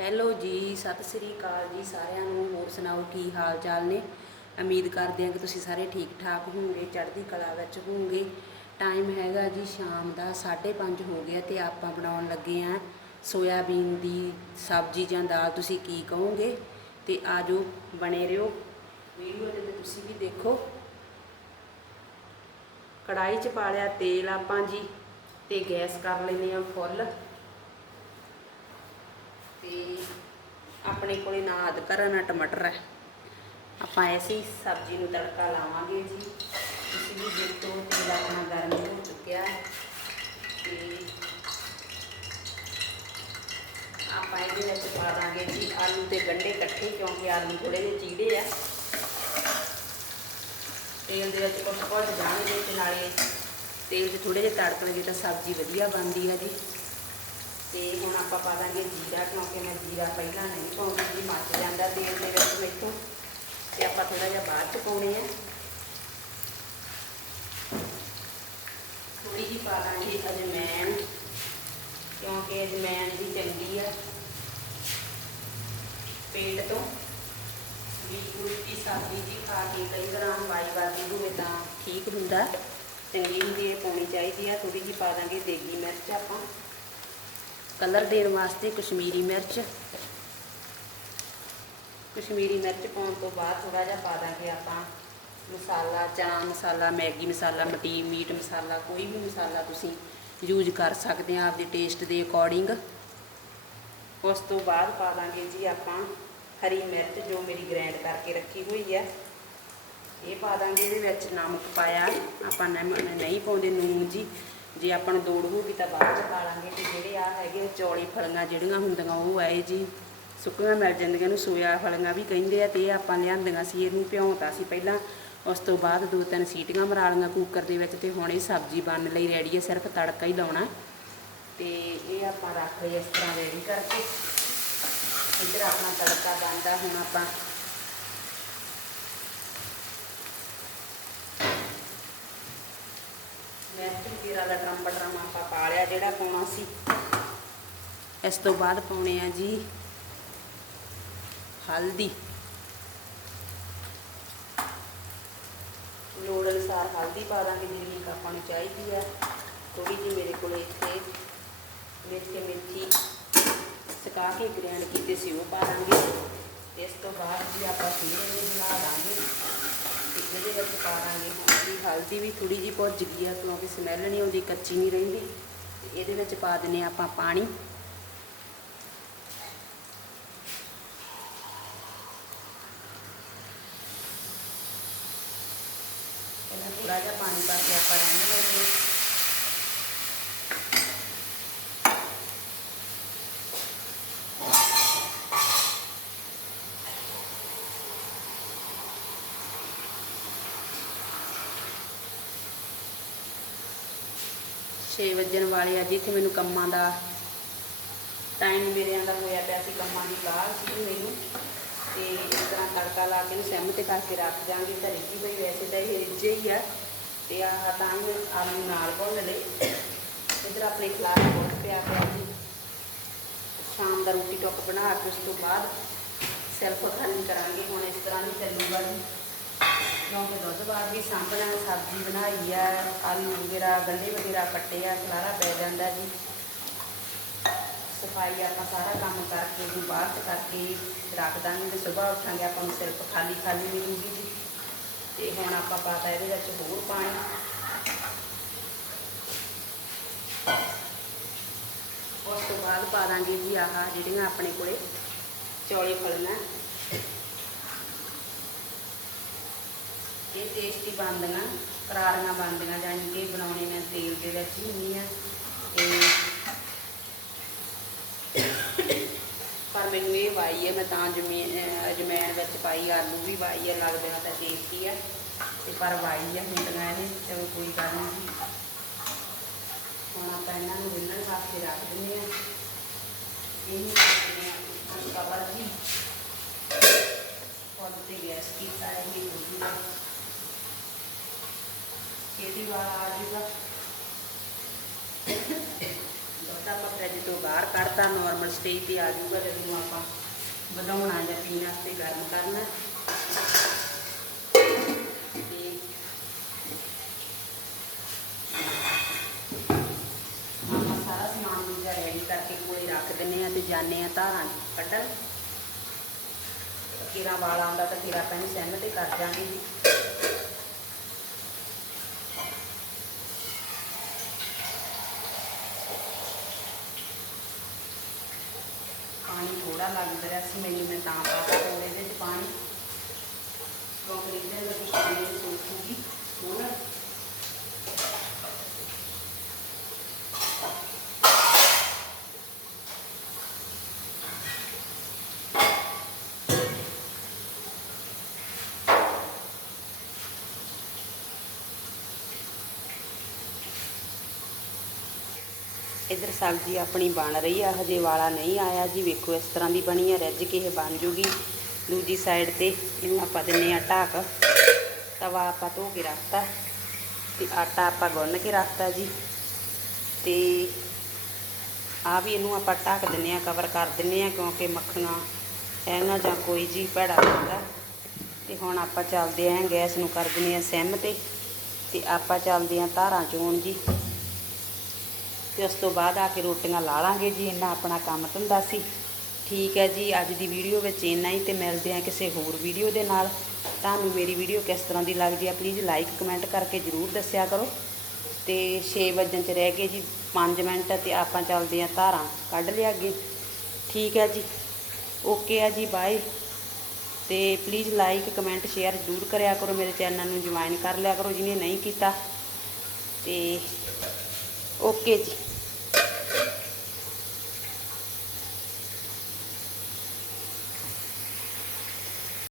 Hello ਜੀ, ਸਤਿ ਸ੍ਰੀ ਅਕਾਲ ਜੀ ਸਾਰਿਆਂ ਨੂੰ, ਹੋਰ ਸੁਣਾਓ ਕੀ ਹਾਲ ਚਾਲ ਨੇ? ਉਮੀਦ ਕਰਦੇ ਹਾਂ ਕਿ ਤੁਸੀਂ ਸਾਰੇ ਠੀਕ ਠਾਕ ਹੋਵੋਗੇ, ਚੜ੍ਹਦੀ ਕਲਾ ਵਿੱਚ ਹੋਵੋਗੇ। ਟਾਈਮ ਹੈਗਾ ਜੀ ਸ਼ਾਮ ਦਾ 5:30 ਹੋ ਗਿਆ ਤੇ ਆਪਾਂ ਬਣਾਉਣ ਲੱਗੇ ਆਂ ਸੋਇਆਬੀਨ ਦੀ ਸਬਜ਼ੀ ਜਾਂ ਦਾਲ, ਤੁਸੀਂ ਕੀ ਕਹੋਗੇ? ਤੇ ਆਜੋ ਬਣੇ ਰਹੋ। ਵੀਡੀਓ ਦੇ ਤੇ ਤੁਸੀਂ ਵੀ ਦੇਖੋ। ਕੜਾਈ 'ਚ ਪਾ ਲਿਆ ਤੇਲ ਆਪਾਂ ਜੀ ਤੇ ਗੈਸ ਕਰ ਲੈਨੇ ਆ ਫੁੱਲ। ਤੇ ਆਪਣੇ ਕੋਲੇ ਨਾ ਅਦਰਕ ਨਾ ਟਮਾਟਰ ਹੈ। ਆਪਾਂ ਐਸੀ ਸਬਜ਼ੀ ਨੂੰ ਤੜਕਾ ਲਾਵਾਂਗੇ ਜੀ। ਤੁਸੀਂ ਵੀ ਦੇਖੋ ਤੇਲ ਆਪਣਾ ਗਰਮ ਹੋ ਚੁੱਕਿਆ ਹੈ। ਤੇ ਆਪਾਂ ਇਹਦੇ ਵਿੱਚ ਪਾ ਦਾਂਗੇ ਜੀ ਆਲੂ ਤੇ ਗੰਢੇ ਇਕੱਠੇ, ਕਿਉਂਕਿ ਆਲੂ ਥੋੜੇ ਜਿਹੇ ਚੀੜੇ ਆ। ਤੇਲ ਦੇ ਵਿੱਚ ਕੁਝ ਕੁਝ ਜਾਣਗੇ ਤੇ ਨਾਲੇ ਤੇਲ 'ਚ ਥੋੜੇ ਜਿਹੇ ਤੜਕ ਲਗੇ ਤਾਂ ਸਬਜ਼ੀ ਵਧੀਆ ਬਣਦੀ ਹੈ ਜੀ ਤੇ ਹੁਣ ਆਪਾਂ ਪਾ ਦਾਂਗੇ ਜੀਰਾ, ਕਿਉਂਕਿ ਮੈਂ ਜੀਰਾ ਪਹਿਲਾਂ ਨਹੀਂ ਪਾਉਂਦੀ ਜੀ, ਮੱਚ ਜਾਂਦਾ ਤੇਲ ਦੇ ਵਿੱਚ ਮੈਥੋਂ। ਤੇ ਆਪਾਂ ਥੋੜਾ ਜਿਹਾ ਬਾਅਦ ਚ ਪਾਉਣੇ ਆ। ਥੋੜੀ ਜਿਹੀ ਪਾ ਦਾਂਗੇ ਅਜਮੈਨ, ਕਿਉਂਕਿ ਅਜਮੈਨ ਦੀ ਚੰਗੀ ਆ। ਪੇਟ ਤੋਂ ਵੀ ਉਲਟੀ ਸਬਜ਼ੀ ਜੀ ਖਾ ਕੇ ਕਈ ਵਾਰ ਵਾਈ ਵਾਦੀ ਹੋਵੇ ਤਾਂ ਠੀਕ ਹੁੰਦਾ। ਚੰਗੀ ਹੁੰਦੀ ਹੈ, ਪਾਉਣੀ ਚਾਹੀਦੀ ਆ। ਥੋੜੀ ਜਿਹੀ ਪਾ ਦਾਂਗੇ ਦੇਗੀ ਮਿਰਚ ਆਪਾਂ। ਕਲਰ ਦੇਣ ਵਾਸਤੇ ਕਸ਼ਮੀਰੀ ਮਿਰਚ। ਕਸ਼ਮੀਰੀ ਮਿਰਚ ਪਾਉਣ ਤੋਂ ਬਾਅਦ ਥੋੜਾ ਜਿਹਾ ਪਾ ਦਾਂਗੇ ਆਪਾਂ। ਮਸਾਲਾ ਚਨਾ ਮਸਾਲਾ, ਮੈਗੀ ਮਸਾਲਾ ਮਟੀ ਮੀਟ ਮਸਾਲਾ, ਕੋਈ ਵੀ ਮਸਾਲਾ ਤੁਸੀਂ ਯੂਜ਼ ਕਰ ਸਕਦੇ ਆ ਆਪਦੇ ਟੇਸਟ ਦੇ ਅਕੋਰਡਿੰਗ ਉਸ ਤੋਂ ਬਾਅਦ ਪਾ ਦਾਂਗੇ ਜੀ ਆਪਾਂ ਹਰੀ ਮਿਰਚ ਜੋ ਮੇਰੀ ਗ੍ਰਾਈਂਡ ਕਰਕੇ ਰੱਖੀ ਹੋਈ ਹੈ। ਇਹ ਪਾ ਦਾਂਗੇ ਇਹਦੇ ਵਿੱਚ ਨਮਕ ਪਾਇਆ। ਆਪਾਂ ਨਮ- ਨਹੀਂ ਪਾਉਂਦੇ ਨੂਨ ਜੀ। ਜੇ ਆਪਾਂ ਨੂੰ ਲੋੜ ਹੋਊਗੀ ਤਾਂ ਬਾਅਦ ਚ ਪਾ ਲਾਂਗੇ ਤੇ ਜਿਹੜੇ ਆ ਹੈਗੇ ਚੌਲੀ ਫਲੀਆਂ ਜਿਹੜੀਆਂ ਹੁੰਦੀਆਂ, ਉਹ ਆਏ ਜੀ। ਸੁੱਕੀਆਂ ਮਿਲ ਜਾਂਦੀਆਂ ਨੂੰ ਸੋਇਆ ਫਲੀਆਂ ਵੀ ਕਹਿੰਦੇ ਆ ਤੇ ਇਹ ਆਪਾਂ ਲਿਆਂਦੀਆਂ ਸੀ, ਇਹਨੂੰ ਭਿਉਂਤਾ ਸੀ ਪਹਿਲਾਂ। ਉਸ ਤੋਂ ਬਾਅਦ ਦੋ ਤਿੰਨ ਸੀਟੀਆਂ ਮਰਾ ਲਈਆਂ ਕੁੱਕਰ ਦੇ ਵਿੱਚ ਤੇ ਹੁਣ ਇਹ ਸਬਜ਼ੀ ਬਣਨ ਲਈ ਰੈਡੀ ਹੈ ਸਿਰਫ ਤੜਕਾ ਹੀ ਲਾਉਣਾ। ਤੇ ਇਹ ਆਪਾਂ ਰੱਖ ਲਈ ਇਸ ਤਰ੍ਹਾਂ ਰੈਡੀ ਕਰਕੇ। ਇੱਧਰ ਆਪਣਾ ਤੜਕਾ ਬਣਦਾ, ਹੁਣ ਆਪਾਂ ਮਿਰਚ ਵਗੈਰਾ ਦਾ ਟਰੰਪ ਟਰਮ ਆਪਾਂ ਪਾ ਲਿਆ, ਜਿਹੜਾ ਪਾਉਣਾ ਸੀ। ਇਸ ਤੋਂ ਬਾਅਦ ਪਾਉਣੇ ਆ ਜੀ ਹਲਦੀ। ਲੋੜ ਅਨੁਸਾਰ ਹਲਦੀ ਪਾ ਦਾਂਗੇ, ਜਿੰਨੀ ਆਪਾਂ ਨੂੰ ਚਾਹੀਦੀ ਹੈ ਥੋੜੀ ਜਿਹੀ ਮੇਰੇ ਕੋਲ ਇੱਥੇ ਮਿਰਚ ਤੇ ਮੇਥੀ ਸੁਕਾ ਕੇ ਗ੍ਰੈਂਡ ਕੀਤੇ ਸੀ, ਉਹ ਪਾ ਦਾਂਗੇ। ਇਸ ਤੋਂ ਬਾਅਦ ਜੀ ਆਪਾਂ ਫਿਰ ਇਹਨੂੰ ਬਣਾ ਦਾਂਗੇ, ਤੇ ਇਹਦੇ ਵਿੱਚ ਪਾ ਦਾਂਗੇ ਹਲਦੀ ਵੀ ਥੋੜੀ ਜੀ ਭੁੱਜ ਗਈ ਆ, ਕਿਉਂਕਿ ਸਮੈਲ ਨਹੀਂ ਆਉਂਦੀ, ਕੱਚੀ ਨਹੀਂ ਰਹਿੰਦੀ। ਇਹਦੇ ਵਿੱਚ ਪਾ ਦਿੰਨੇ ਆਪਾਂ ਪਾਣੀ। ਇਹਨਾਂ ਥੋੜਾ ਜਿਹਾ ਪਾਣੀ ਪਾ ਕੇ ਆਪਾਂ ਰਹਿਣ ਦੇਣਾ 6 ਵਜਣ ਵਾਲੇ ਆ, ਜਿੱਥੇ ਮੈਨੂੰ ਕੰਮਾਂ ਦਾ ਟਾਈਮ ਮੇਰਿਆਂ ਦਾ ਹੋਇਆ ਪਿਆ ਸੀ, ਕੰਮਾਂ ਦੀ ਬਾਹਰ ਸੀ ਮੈਨੂੰ। ਤੇ ਇਸ ਤਰ੍ਹਾਂ ਤੜਕਾ ਲਾ ਕੇ ਸਹਿਮ ਤੇ ਕਰਕੇ ਰੱਖ ਜਾਾਂਗੇ ਤਾਂ ਰਿੱਕੀ ਬਈ ਵੈਸੇ ਤਾਂ ਇਹ ਰਿੱਝੇ ਹੀ ਆ। ਤੇ ਆਹ ਤਾਂ ਆਲੂ ਨਾਲ ਭੁੰਨ ਲਈ ਇਧਰ ਆਪਣੇ ਖਲਾਰ ਬਹੁਤ ਪਿਆ ਪਿਆ ਜੀ। ਸ਼ਾਮ ਦਾ ਰੋਟੀ ਟੋਕ ਬਣਾ ਕੇ ਉਸ ਤੋਂ ਬਾਅਦ ਸੈਲਫ ਖਾਣੀ ਕਰਾਂਗੇ। ਹੁਣ ਇਸ ਤਰ੍ਹਾਂ ਨਹੀਂ ਚੱਲੂਗਾ ਜੀ। ਕਿਉਂਕਿ ਦੁੱਧ ਬਾਅਦ ਵੀ ਸਾਂਭਣਾ, ਸਬਜ਼ੀ ਬਣਾਈ ਆ, ਆਲੂ ਵਗੈਰਾ ਗੰਢੇ ਵਗੈਰਾ ਕੱਟੇ ਆ, ਖਲਾਰਾ ਪੈ ਜਾਂਦਾ ਜੀ। ਸਫ਼ਾਈ ਆਪਾਂ ਸਾਰਾ ਕੰਮ ਕਰਕੇ ਜੀ ਬਾਹਰ ਚ ਕਰਕੇ ਰੱਖ ਦਾਂਗੇ ਤੇ ਸਵੇਰ ਉੱਠਾਂਗੇ ਆਪਾਂ ਨੂੰ ਸਿਰਫ ਖਾਲੀ ਖਾਲੀ ਮਿਲੂਗੀ ਜੀ। ਤੇ ਹੁਣ ਆਪਾਂ ਪਾਤਾ ਇਹਦੇ ਵਿੱਚ ਹੋਰ ਪਾਣੀ। ਉਸ ਤੋਂ ਬਾਅਦ ਪਾ ਦਾਂਗੇ ਜੀ ਆਹ ਜਿਹੜੀਆਂ ਆਪਣੇ ਕੋਲੇ ਚੌਲੇ ਫਲੀਆਂ ਇਹ ਟੇਸਟੀ ਬਣਦੀਆਂ, ਕਰਾਰੀਆਂ ਬਣਦੀਆਂ, ਜਾਣੀ ਕਿ ਬਣਾਉਣੇ ਨੇ ਤੇਲ ਦੇ ਵਿੱਚ ਹੀ ਹੁੰਦੀਆਂ। ਤੇ ਪਰ ਮੈਨੂੰ ਇਹ ਵਾਈ ਹੈ, ਮੈਂ ਤਾਂ ਜਮੀਨ ਅਜਮੈਨ ਵਿੱਚ ਪਾਈ, ਆਲੂ ਵੀ ਵਾਈ ਹੈ, ਲੱਗਦਾ ਤਾਂ ਟੇਸਟੀ ਹੈ ਤੇ ਪਰ ਵਾਈ ਹੈ ਹੁੰਦੀਆਂ ਇਹ ਚਲੋ ਕੋਈ ਗੱਲ ਨਹੀਂ ਹੁਣ ਆਪਾਂ ਇਹਨਾਂ ਨੂੰ ਵਿੰਨਣ ਵਾਸਤੇ ਰੱਖ ਦਿੰਦੇ ਆ ਇਹਨੂੰ ਰੱਖਦੇ ਆ ਕਵਰ ਜੀ ਔਰ ਤੇ ਗੈਸ ਕੀਤਾ ਹੈ ਇਹ ਹੋ ਜੂਗਾ ਇਹਦੀ ਵਾਲਾ ਆ ਜੂਗਾ ਦੁੱਧ ਆਪਾਂ ਫਰਿੱਜ ਤੋਂ ਬਾਹਰ ਕੱਢਤਾ ਨਾਰਮਲ ਸਟੇਜ ਤੇ ਆ ਜਾਊਗਾ ਜਦੋਂ ਆਪਾਂ ਵਧਾਉਣਾ ਜਾਂ ਪੀਣ ਵਾਸਤੇ ਗਰਮ ਕਰਨਾ। ਆਪਾਂ ਸਾਰਾ ਸਮਾਨ ਦੂਜਾ ਕਰਕੇ ਕੋਲੇ ਰੱਖ ਦਿੰਨੇ ਆ ਤੇ ਜਾਣੇ ਆ ਧਾਰਾਂ ਕੱਢਣ। ਕੀਰਾ ਵਾਲ ਆਉਂਦਾ ਤਾਂ ਕੀਰਾ ਪੈਣੀ ਸਹਿਮਤ ਕਰ ਜਾਾਂਗੇ ਜੀ ਪਾਣੀ ਥੋੜਾ ਲੱਗ ਰਿਹਾ ਸੀ ਮੈਨੂੰ, ਮੈਂ ਤਾਂ ਪਾਤਾ ਹੋਰ ਇਹਦੇ ਚ ਪਾਣੀ। ਕਿਉਂਕਿ ਇਹਦੇ ਨਾਲ ਕੁਝ ਪਾਣੀ ਸੁੱਕੂਗੀ ਹੁਣ ਇਧਰ ਸਬਜ਼ੀ ਆਪਣੀ ਬਣ ਰਹੀ ਆ, ਹਜੇ ਵਾਲਾ ਨਹੀਂ ਆਇਆ ਜੀ। ਵੇਖੋ, ਇਸ ਤਰ੍ਹਾਂ ਦੀ ਬਣੀ ਆ, ਰੱਜ ਕੇ ਇਹ ਬਣ ਜੂਗੀ। ਦੂਜੀ ਸਾਈਡ ਤੇ ਇਹਨੂੰ ਆਪਾਂ ਦਿੰਨੇ ਆ ਢਾਕ। ਤਵਾ ਆਪਾਂ ਧੋ ਕੇ ਰੱਖਤਾ ਤੇ ਆਟਾ ਆਪਾਂ ਗੁੰਨ ਕੇ ਰੱਖਤਾ ਜੀ। ਤੇ ਆ ਵੀ ਇਹਨੂੰ ਆਪਾਂ ਢੱਕ ਦਿੰਨੇ ਆ ਕਵਰ ਕਰ ਦਿੰਨੇ ਆ, ਕਿਉਂਕਿ ਮੱਖੀਆਂ ਐਨਾ ਜਾਂ ਕੋਈ ਜੀ ਭੈੜਾ ਹੁੰਦਾ ਤੇ ਹੁਣ ਆਪਾਂ ਚੱਲਦੇ ਆਂ ਗੈਸ ਨੂੰ ਕਰ ਦਿੰਨੇ ਆ ਸਿਮ ਤੇ। ਤੇ ਆਪਾਂ ਚੱਲਦੇ ਆਂ ਧਾਰਾਂ ਚੋਣ ਜੀ। ਤੇ ਉਸ ਤੋਂ ਬਾਅਦ ਆ ਕੇ ਰੋਟੀਆਂ ਲਾ ਲਾਂਗੇ ਜੀ, ਇੰਨਾ ਆਪਣਾ ਕੰਮ ਧੰਦਾ ਸੀ। ਠੀਕ ਹੈ ਜੀ, ਅੱਜ ਦੀ ਵੀਡੀਓ ਵਿੱਚ ਇੰਨਾ ਹੀ ਤੇ ਮਿਲਦੇ ਆ ਕਿਸੇ ਹੋਰ ਵੀਡੀਓ ਦੇ ਨਾਲ। ਤੁਹਾਨੂੰ ਮੇਰੀ ਵੀਡੀਓ ਕਿਸ ਤਰ੍ਹਾਂ ਦੀ ਲੱਗਦੀ ਆ ਪਲੀਜ਼ ਲਾਈਕ ਕਮੈਂਟ ਕਰਕੇ ਜਰੂਰ ਦੱਸਿਆ ਕਰੋ। ਤੇ 6 ਵਜਣ ਚ ਰਹਿ ਗਏ ਜੀ 5 ਮਿੰਟ ਤੇ ਆਪਾਂ ਚੱਲਦੇ ਆ ਧਾਰਾਂ ਕੱਢ ਲਿਆ ਅੱਗੇ। ਠੀਕ ਹੈ ਜੀ ਓਕੇ ਆ ਜੀ ਬਾਏ ਤੇ ਪਲੀਜ਼ ਲਾਈਕ ਕਮੈਂਟ ਸ਼ੇਅਰ ਜ਼ਰੂਰ ਕਰਿਆ ਕਰੋ, ਮੇਰੇ ਚੈਨਲ ਨੂੰ ਜੁਆਇਨ ਕਰ ਲਿਆ ਕਰੋ, ਜਿਹਨੇ ਨਹੀਂ ਕੀਤਾ। ਤੇ ਓਕੇ ਜੀ